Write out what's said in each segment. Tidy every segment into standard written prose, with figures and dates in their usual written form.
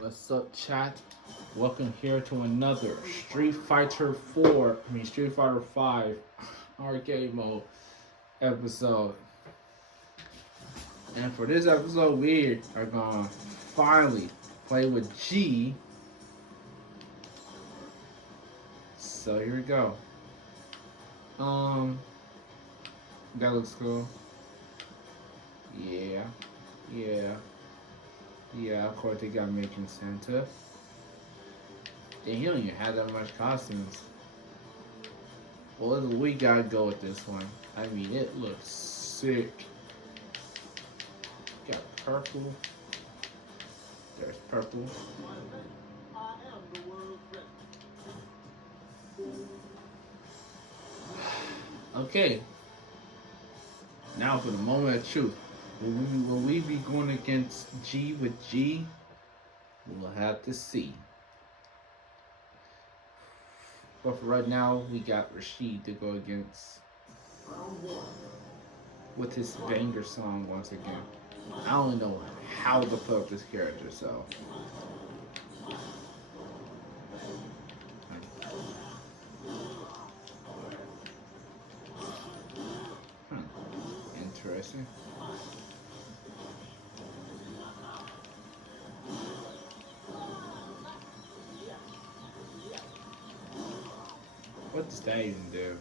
What's up, chat? Welcome here to another Street Fighter 5 arcade mode episode. And for this episode, we are gonna finally play with G. So here we go. Um, that looks cool. Yeah, yeah, yeah. Of course, they got making Santa. And he don't even have that much costumes. Well, we gotta go with this one. I mean, it looks sick. Got purple. There's purple. Okay. Now for the moment of truth. Will we be going against G with G? We'll have to see. But for right now, we got Rashid to go against with his banger song once again. I don't know how to put up this character, so. Interesting. What does that even do?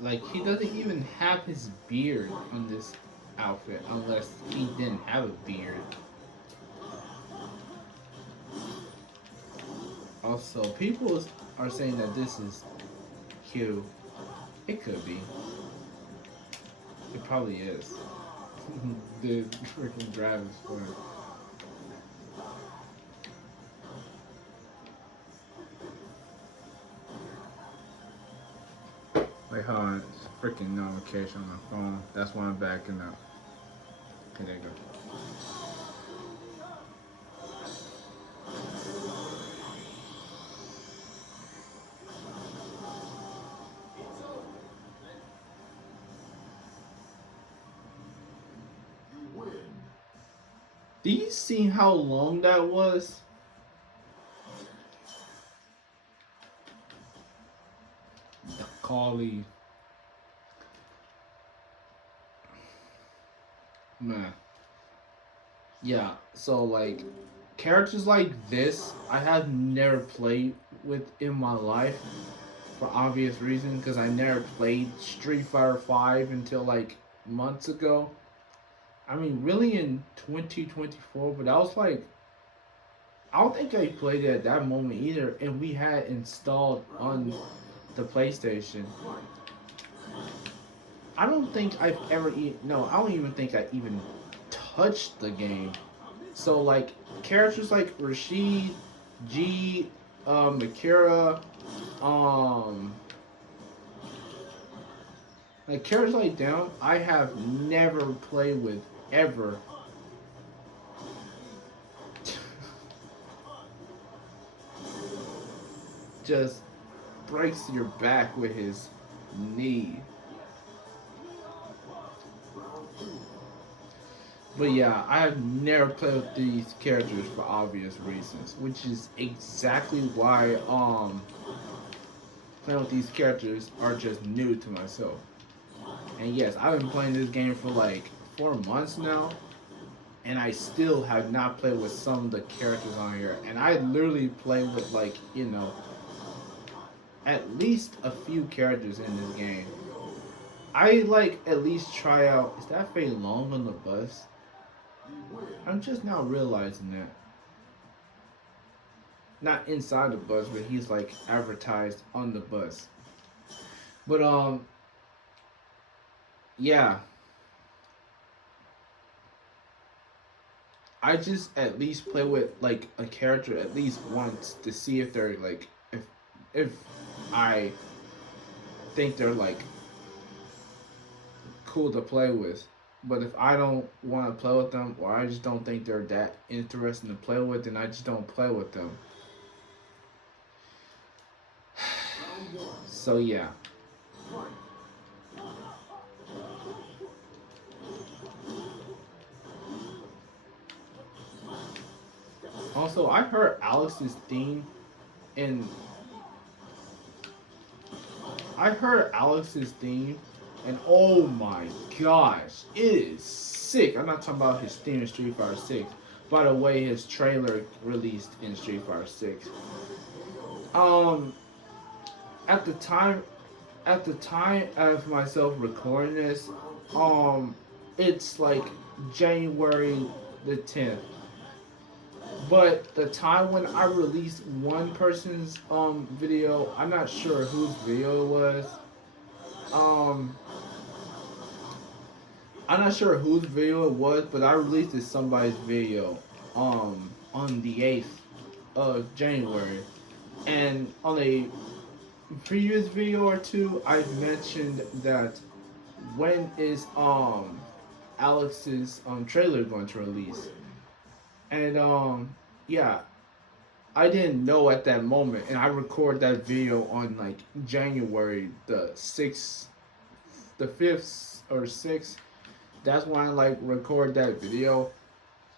Like, he doesn't even have his beard on this outfit unless he didn't have a beard. Also, people are saying that this is cute. It could be. It probably is. The freaking drive is fun. Wait, hold on. It's freaking notification on my phone. That's why I'm backing up. Okay, there you go. Do you see how long that was? The Collie. Man. Yeah, so like characters like this I have never played with in my life for obvious reasons because I never played Street Fighter 5 until like months ago. I mean, really in 2024, but that was like I don't think I played it at that moment either, and we had installed on the PlayStation. I don't think I've ever no, I don't even think I even touched the game. So like characters like Rashid, G, Akira, um, like characters like them, I have never played with ever. Just breaks your back with his knee. But yeah, I have never played with these characters for obvious reasons, which is exactly why playing with these characters are just new to myself. And yes, I've been playing this game for like 4 months now, and I still have not played with some of the characters on here. And I literally play with like, at least a few characters in this game. I like at least try out. Is that Fei Long on the bus? I'm just now realizing that. Not inside the bus, but he's like advertised on the bus. But yeah. I just at least play with like a character at least once to see if they're like if I think they're like cool to play with. But if I don't want to play with them, or I just don't think they're that interesting to play with, then I just don't play with them. So yeah. Also, I heard Alex's theme, and I heard Alex's theme, and oh my gosh, it is sick. I'm not talking about his theme in Street Fighter 6. By the way, his trailer released in Street Fighter 6. Um, at the time, at the time of myself recording this, um, it's like January the 10th. But the time when I released one person's video, I'm not sure whose video it was. Um, I'm not sure whose video it was, but I released it somebody's video on the 8th of January. And on a previous video or two, I mentioned that when is Alex's trailer going to release? And yeah, I didn't know at that moment, and I recorded that video on like January the 6th, the 5th or 6th. That's when I like record that video.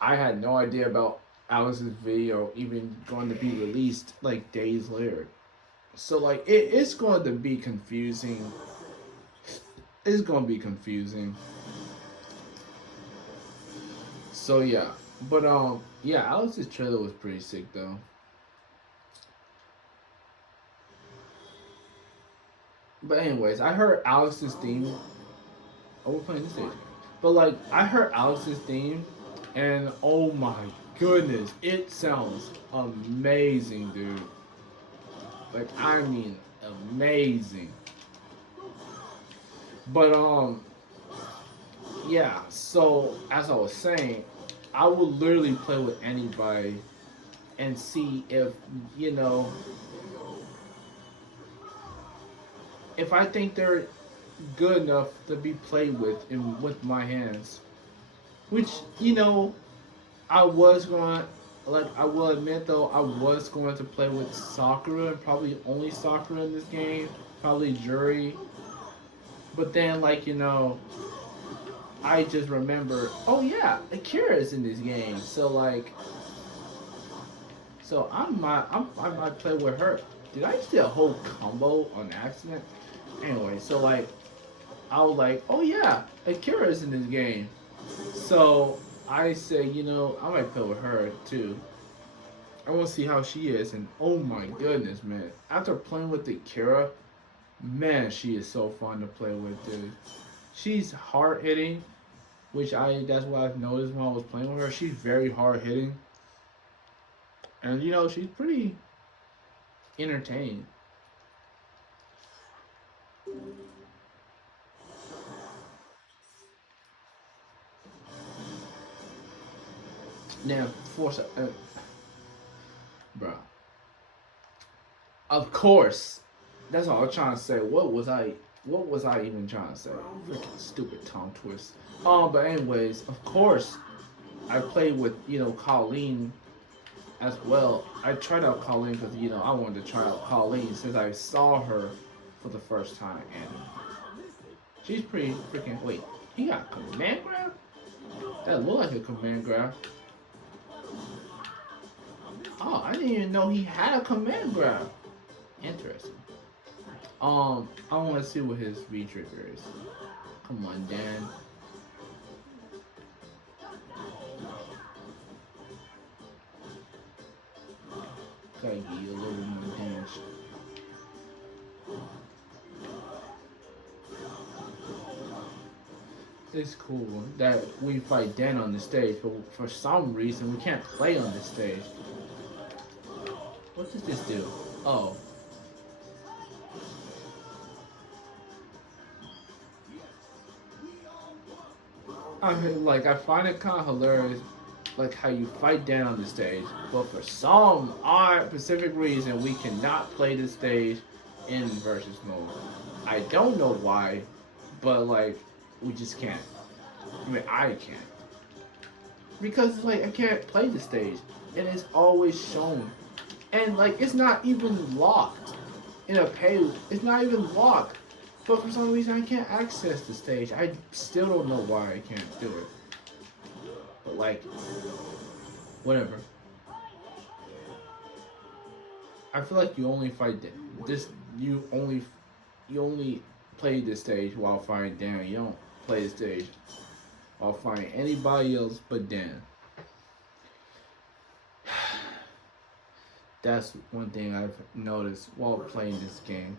I had no idea about Alex's video even going to be released like days later. So like it's going to be confusing. It's going to be confusing. So yeah, but yeah, Alex's trailer was pretty sick though. But anyways, I heard Alex's theme. Oh, we're playing this stage. But like, I heard Alex's theme, and oh my goodness, it sounds amazing, dude. Like, I mean, amazing. But yeah. So as I was saying, I would literally play with anybody and see if you know if I think they're good enough to be played with in with my hands. Which, I was going like I will admit though, I was going to play with Sakura and probably only Sakura in this game, probably Juri. But then I just remember, oh yeah, Akira is in this game. So I might play with her. Did I just do a whole combo on accident? Anyway, so I was like, oh yeah, Akira's in this game. So I say, I might play with her too. I want to see how she is, and oh my goodness, man! After playing with Akira, man, she is so fun to play with, dude. She's hard hitting, which that's what I've noticed when I was playing with her. She's very hard hitting, and she's pretty entertaining. Now, force, bro. Of course, that's all I'm trying to say. What was I? What was I even trying to say? Freaking stupid tongue twist. But anyways, of course, I played with Colleen as well. I tried out Colleen because I wanted to try out Colleen since I saw her for the first time, and she's pretty freaking. Wait, he got a command grab? That looked like a command grab. Oh, I didn't even know he had a command grab. Interesting. I want to see what his V trigger is. Come on, Dan. Gotta give you a little more damage. It's cool that we fight Dan on the stage, but for some reason we can't play on this stage. What does this do? Oh. I mean, I find it kind of hilarious, how you fight Dan on the stage, but for some odd specific reason, we cannot play the stage in versus mode. I don't know why, but, we just can't. I mean, I can't. Because, I can't play the stage, and it's always shown. And, it's not even locked. in a page. It's not even locked. But for some reason, I can't access the stage. I still don't know why I can't do it. But like, whatever. I feel like you only fight this. You only play this stage while fighting Dan. You don't play the stage while fighting anybody else but Dan. That's one thing I've noticed while playing this game.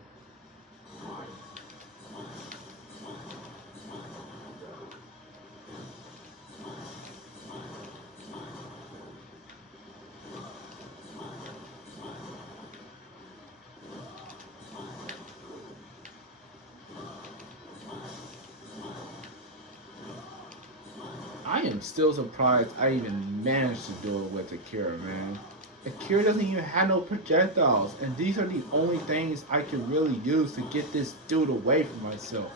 I am still surprised I even managed to do it with Akira, man. Akira doesn't even have no projectiles, and these are the only things I can really use to get this dude away from myself.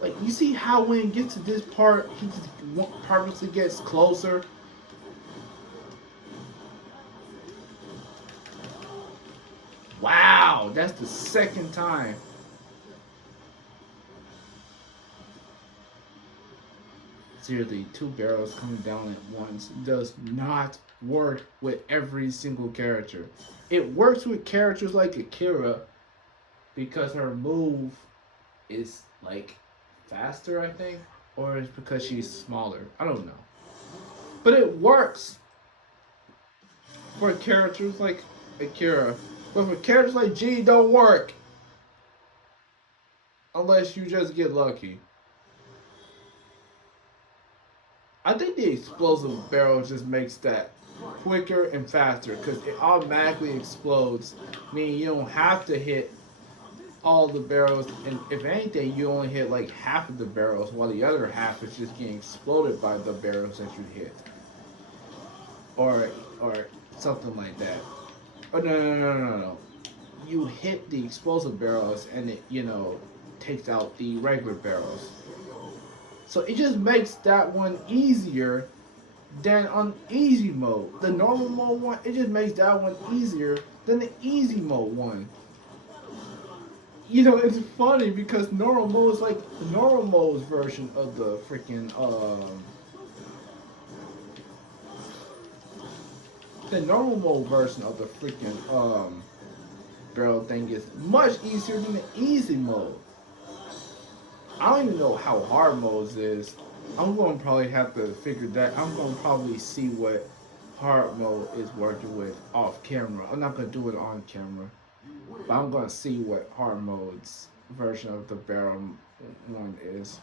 Like, you see how when it gets to this part, he just purposely gets closer? Wow, that's the second time. Seriously, two barrels coming down at once does not work with every single character. It works with characters like Akira because her move is like faster, I think, or it's because she's smaller. I don't know. But it works for characters like Akira. But for characters like G, don't work. Unless you just get lucky. I think the explosive barrel just makes that quicker and faster because it automatically explodes, meaning you don't have to hit all the barrels, and if anything, you only hit like half of the barrels, while the other half is just getting exploded by the barrels that you hit, or something like that. Oh no! You hit the explosive barrels, and it takes out the regular barrels. So it just makes that one easier than on easy mode. The normal mode one, it just makes that one easier than the easy mode one. It's funny because normal mode is like the normal mode's version of the freaking the normal mode version of the freaking barrel thing is much easier than the easy mode. I don't even know how hard modes is. I'm going to probably have to figure that. I'm going to probably see what hard mode is working with off camera. I'm not going to do it on camera. But I'm going to see what hard mode's version of the barrel one is.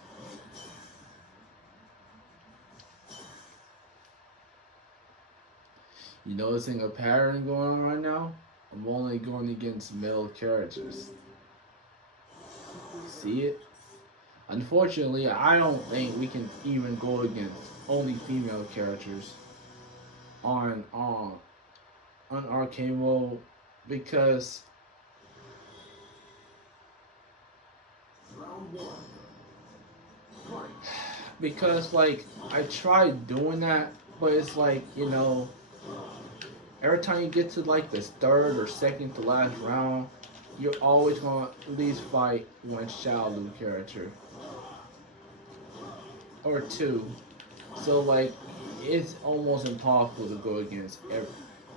You noticing a pattern going on right now? I'm only going against male characters. See it? Unfortunately, I don't think we can even go against only female characters on arcade mode because like I tried doing that, but it's like every time you get to like the third or second to last round, you're always gonna at least fight one Xiaolu character or two. So like it's almost impossible to go against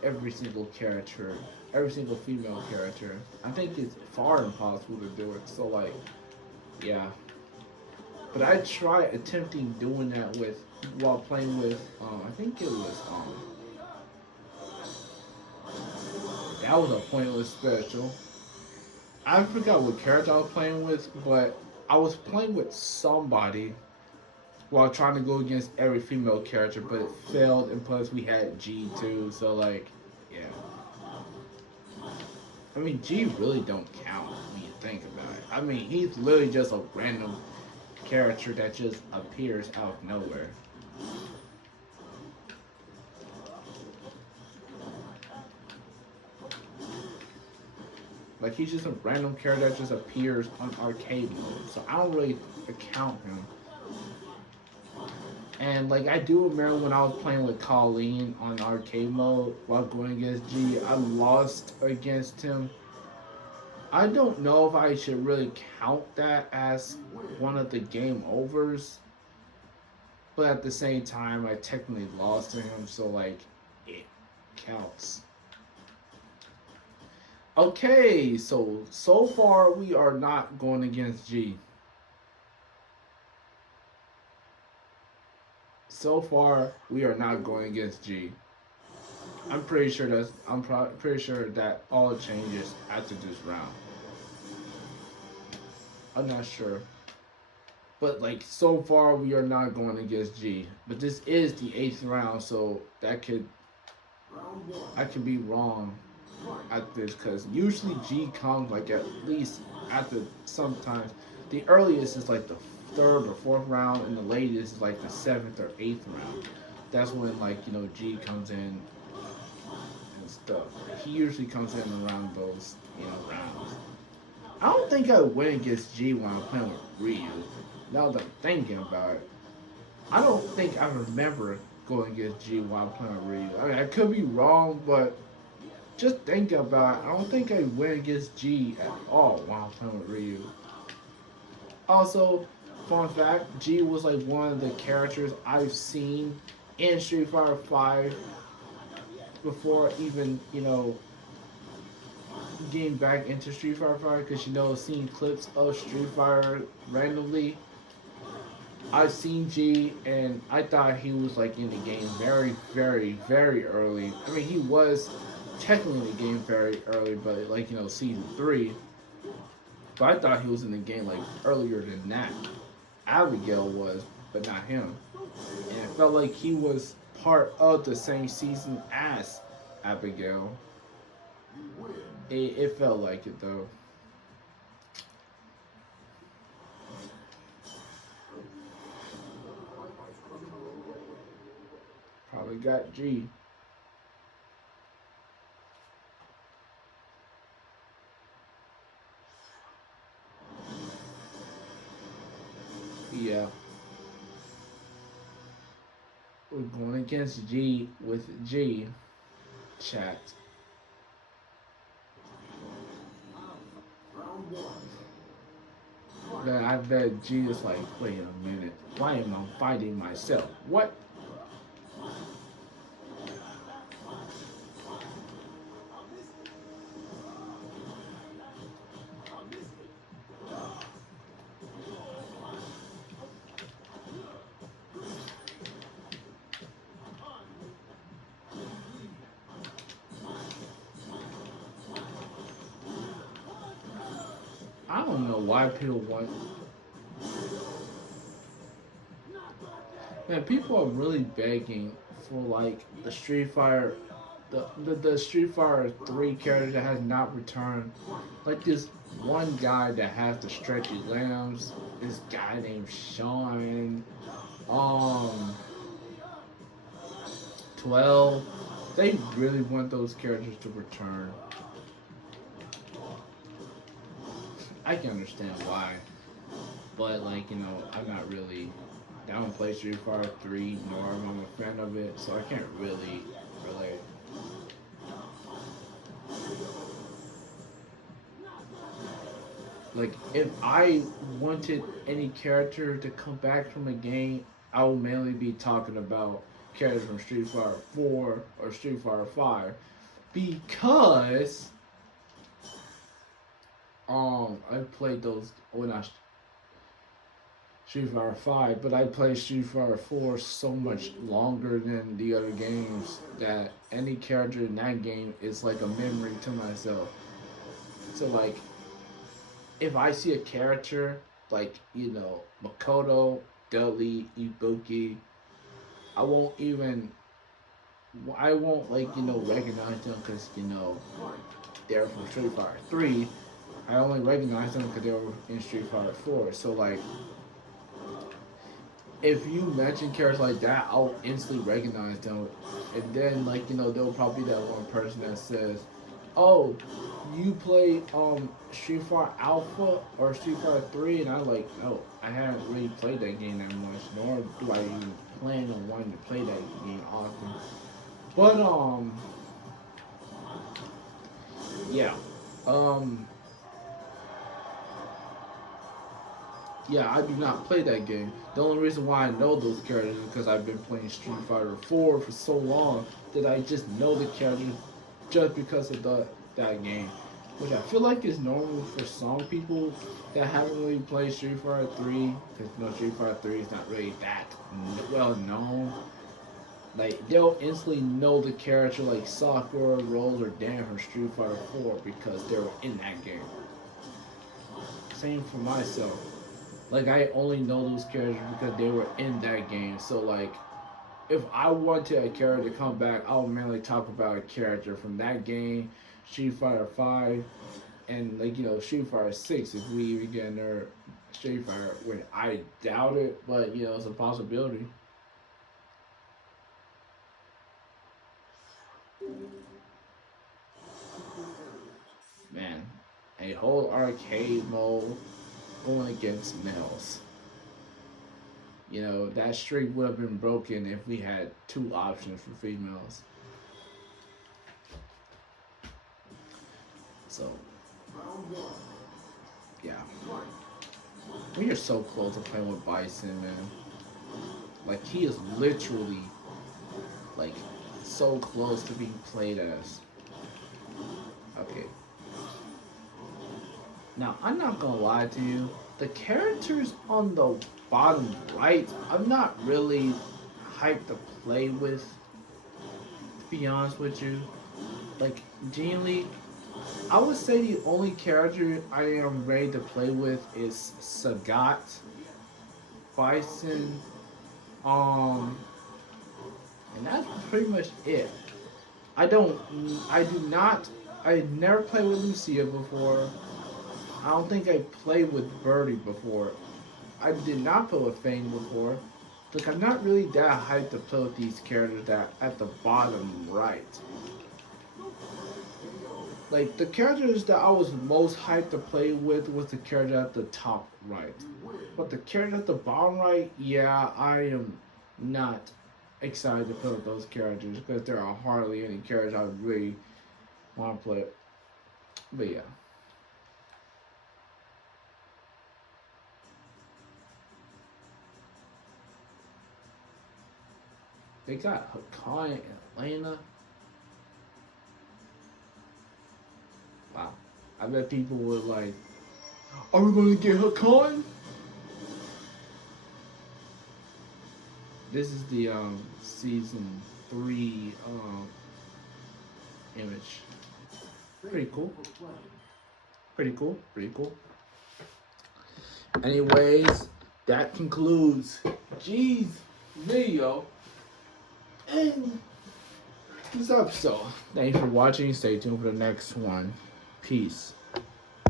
every single character, every single female character. I think it's far impossible to do it. So like, yeah. But I tried attempting doing that while playing with I think it was that was a pointless special. I forgot what character I was playing with, but I was playing with somebody while trying to go against every female character, but it failed, and plus we had G too, so like, yeah. I mean, G really don't count when you think about it. I mean, he's literally just a random character that just appears out of nowhere. Like, he's just a random character that just appears on arcade mode, so I don't really account him. And like I do remember when I was playing with Colleen on arcade mode while going against G, I lost against him. I don't know if I should really count that as one of the game overs, but at the same time, I technically lost to him, so like it counts. Okay, so far we are not going against G. So far we are not going against G. Pretty sure that all changes after this round. I'm not sure. But like so far we are not going against G. But this is the 8th round, so I could be wrong at this because usually G comes like at least after sometimes the earliest is like the 3rd or 4th round and the latest is like the 7th or 8th round. That's when like G comes in and stuff. He usually comes in around those rounds. I don't think I win against G when I'm playing with Ryu. Now that I'm thinking about it, I don't think I remember going against G while I'm playing with Ryu. I mean, I could be wrong, but just thinking about it, I don't think I win against G at all while I'm playing with Ryu. Also, fun fact, G was like one of the characters I've seen in Street Fighter 5 before even, getting back into Street Fighter 5 because seeing clips of Street Fighter randomly. I've seen G and I thought he was like in the game very, very, very early. I mean, he was technically in the game very early, but like season 3. But I thought he was in the game like earlier than that. Abigail was, but not him. And it felt like he was part of the same season as Abigail. It felt like it though. Probably got G. Yeah. We're going against G with G. Chat. Then I bet G is like, wait a minute. Why am I fighting myself? What? I don't know why people want. Man, people are really begging for like the Street Fighter, the Street Fighter 3 character that has not returned. Like this one guy that has the stretchy limbs. This guy named Sean. Um, 12. They really want those characters to return. I can understand why, but like I'm not really. I don't play Street Fighter 3, nor am I a fan of it, so I can't really relate. Like, if I wanted any character to come back from a game, I would mainly be talking about characters from Street Fighter 4 or Street Fighter 5, because I played those when I Street Fighter 5, but I played Street Fighter 4 so much longer than the other games that any character in that game is like a memory to myself. So like, if I see a character like Makoto, Dudley, Ibuki, I won't like recognize them because they're from Street Fighter 3. I only recognize them because they were in Street Fighter 4. So like, if you mention characters like that, I'll instantly recognize them. And then like there'll probably be that one person that says, "Oh, you play Street Fighter Alpha or Street Fighter 3?" And I'm like, "No, I haven't really played that game that much, nor do I even plan on wanting to play that game often. But yeah. Um yeah, I do not play that game. The only reason why I know those characters is because I've been playing Street Fighter 4 for so long that I just know the characters just because of that game. Which I feel like is normal for some people that haven't really played Street Fighter 3, because Street Fighter 3 is not really that well known. Like, they'll instantly know the character like Sakura, Rose, or Dan from Street Fighter 4 because they were in that game. Same for myself. Like, I only know those characters because they were in that game. So, like, if I wanted a character to come back, I'll mainly talk about a character from that game, Street Fighter 5, and, like, Street Fighter 6 if we even get another Street Fighter. When I doubt it, but, it's a possibility. Man, a whole arcade mode going against males. That streak would have been broken if we had two options for females. So, yeah. We are so close to playing with Bison, man. Like, he is literally, like, so close to being played as. Okay. Now, I'm not gonna lie to you. The characters on the bottom right, I'm not really hyped to play with, to be honest with you. Like, genuinely, I would say the only character I am ready to play with is Sagat, Bison, and that's pretty much it. I never played with Lucia before. I don't think I played with Birdie before. I did not play with Fang before. Like, I'm not really that hyped to play with these characters that at the bottom right. Like, the characters that I was most hyped to play with was the character at the top right. But the character at the bottom right, yeah, I am not excited to play with those characters because there are hardly any characters I really want to play. But yeah. They got Hakai and Elena. Wow. I bet people were like, are we going to get Hakai? This is the season 3 image. Pretty cool. Pretty cool. Pretty cool. Anyways, that concludes G's video and this episode. Thanks for watching. Stay tuned for the next one. Peace.